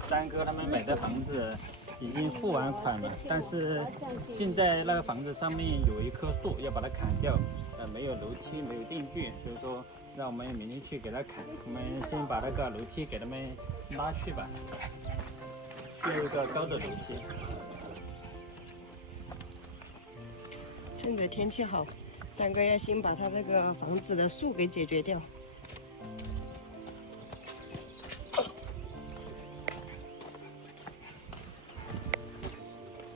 三哥他们买的房子已经付完款了，但是现在那个房子上面有一棵树要把它砍掉，没有楼梯，没有电锯，所以说让我们明天去给他砍。我们先把那个楼梯给他们拉去吧，去一个高的楼梯。趁着天气好，三哥要先把他这个房子的树给解决掉。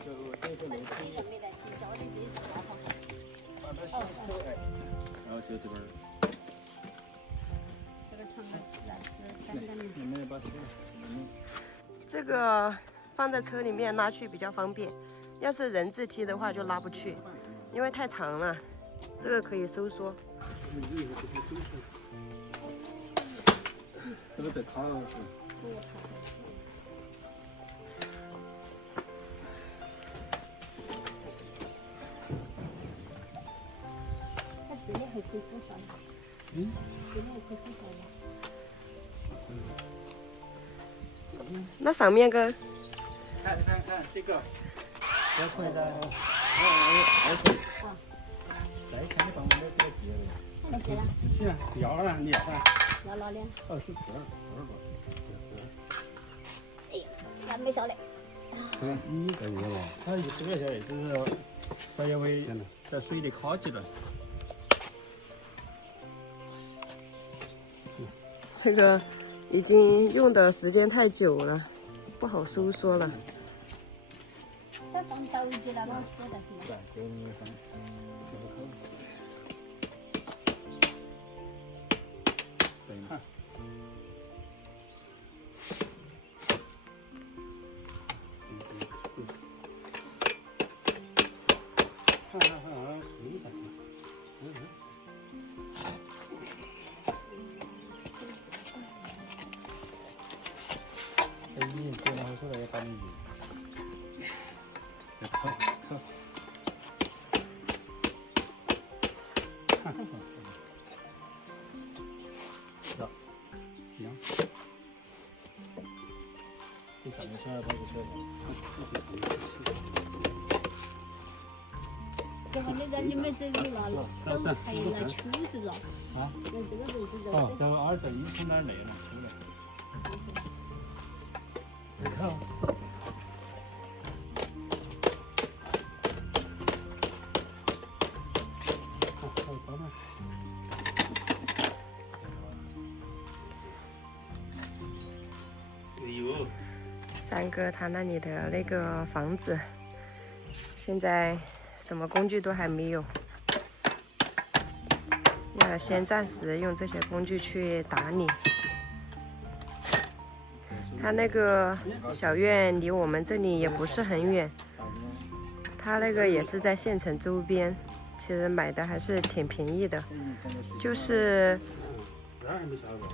就这个楼梯，把它先收矮，然后就这边。这个长的蓝色单单的。你们也把手，这个放在车里面拉去比较方便，要是人字梯的话就拉不去，因为太长了。这个可以收缩。这个得卡了是。它这里还可以缩小的。这里还可以缩小的。那上面个看这个，这块的，来前面帮我们这个节了。那谁了？仔细啊，摇啊，捏啊。要老两。哦，是12个。哎呀，还没小嘞。这个1在这了，它20个小也是，它因为在水里卡紧了。这个已经用的时间太久了，不好收缩了。它放刀机了，老师的是吗？对，给你放。对。这然后说的要把你走，行。这小的车包不车这个那个你们这里拿了，手还有那粗是不是？啊？那这个都是哦，这2等1从哪儿来了？出来。你看。三哥他那里的那个房子，现在什么工具都还没有，要先暂时用这些工具去打理。他那个小院离我们这里也不是很远，他那个也是在县城周边，其实买的还是挺便宜的，就是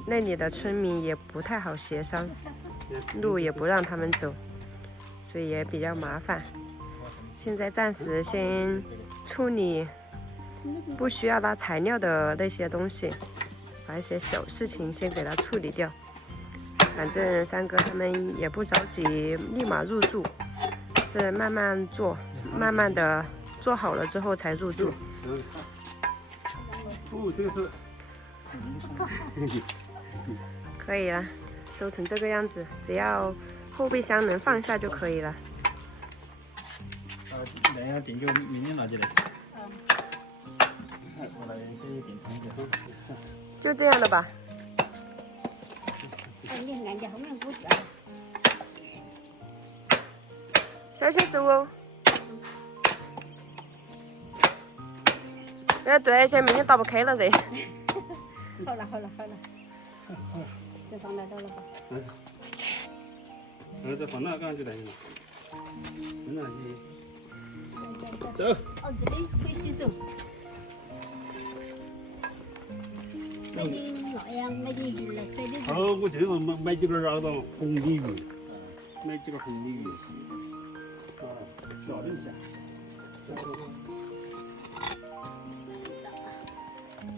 那里的村民也不太好协商，路也不让他们走，所以也比较麻烦。现在暂时先处理不需要他材料的那些东西，把一些小事情先给他处理掉。反正三哥他们也不着急立马入住，是慢慢做，慢慢的做好了之后才入住。哦，这个是。可以了，收成这个样子，只要后备箱能放下就可以了。等一下点就明天拿进来。我来这一点汤子。就这样的吧。哎，你按在后面鼓掉。小心手哦。哎，对，现在明天打不开了噻。好了。这放那到了吧？这放那干就来了。那你走。哦，这里可以洗手。买点那样，买点鱼来晒点。好，我这个买几根那个红鲤鱼，买几根红鲤鱼。啊，小的一下。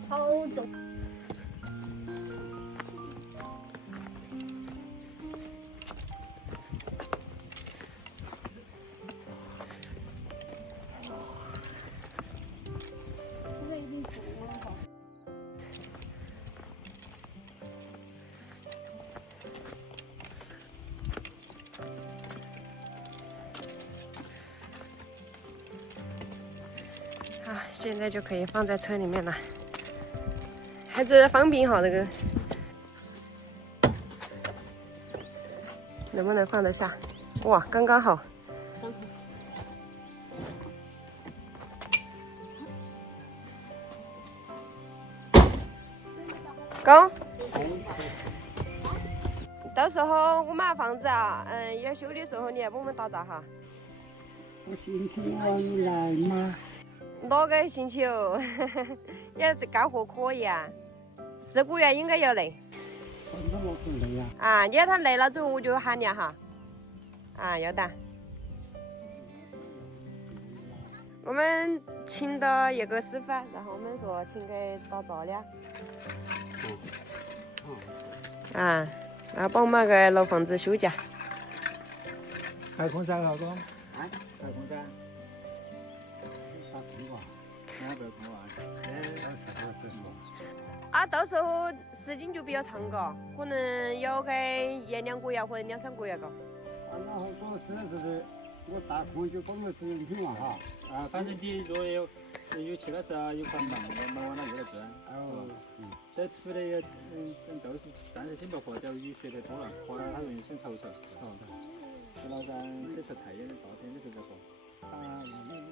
好重。现在就可以放在车里面了，还是方便哈这个。能不能放得下？哇，刚刚好。公，到时候我们房子啊，要修的时候你来帮我们打造哈。我星期五你来吗？哪个星期哦？也这干活可以啊，这个月应该要来。那我不累呀。啊，你看他来了之后我就喊你哈。啊，要的。我们请到一个师傅，然后我们说请给打造的。啊，然后帮我们个老房子修建。开空山老公，开空山，打空吧，不要空啊，啊，到时候时间就比较长嘎，可能要个1-2个月或者2-3个月嘎。那我说实在是，我打空就帮我自己去嘛哈。反正你如果有其他事啊，有块忙往那过来转。哦，这土的都是，但是先不和掉雨水太多了，和了它容易生臭。这老张这是太阳的暴天的时候再和。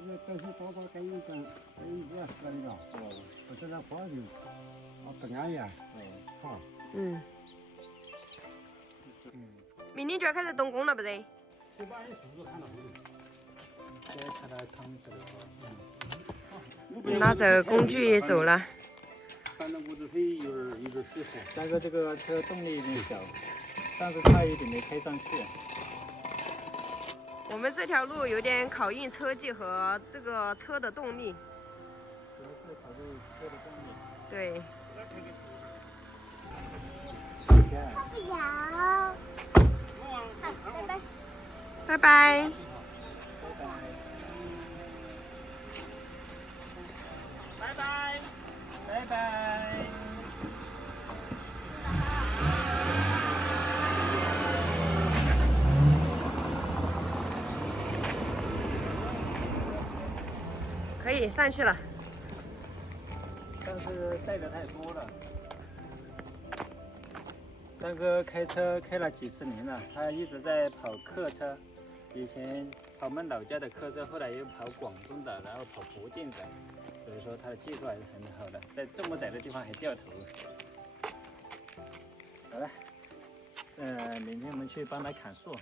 那都是多多给一个死的了。我这个花就，不安逸。好。明天就要开始动工了，不是？就把你速度看到后头。看到躺这个。拿这个工具也走了。反正我这是有点湿火。但是这个车动力有点小，上次差一点没开上去。我们这条路有点考验车技和这个车的动力。主要是考虑车的动力。对。拜拜。拜拜。拜拜。可以上去了。但是带的太多了。三哥开车开了几十年了，他一直在跑客车，以前跑我们老家的客车，后来又跑广东的，然后跑福建的，所以说他的技术还是很好的，在这么窄的地方还掉头。好了，明天我们去帮他砍树。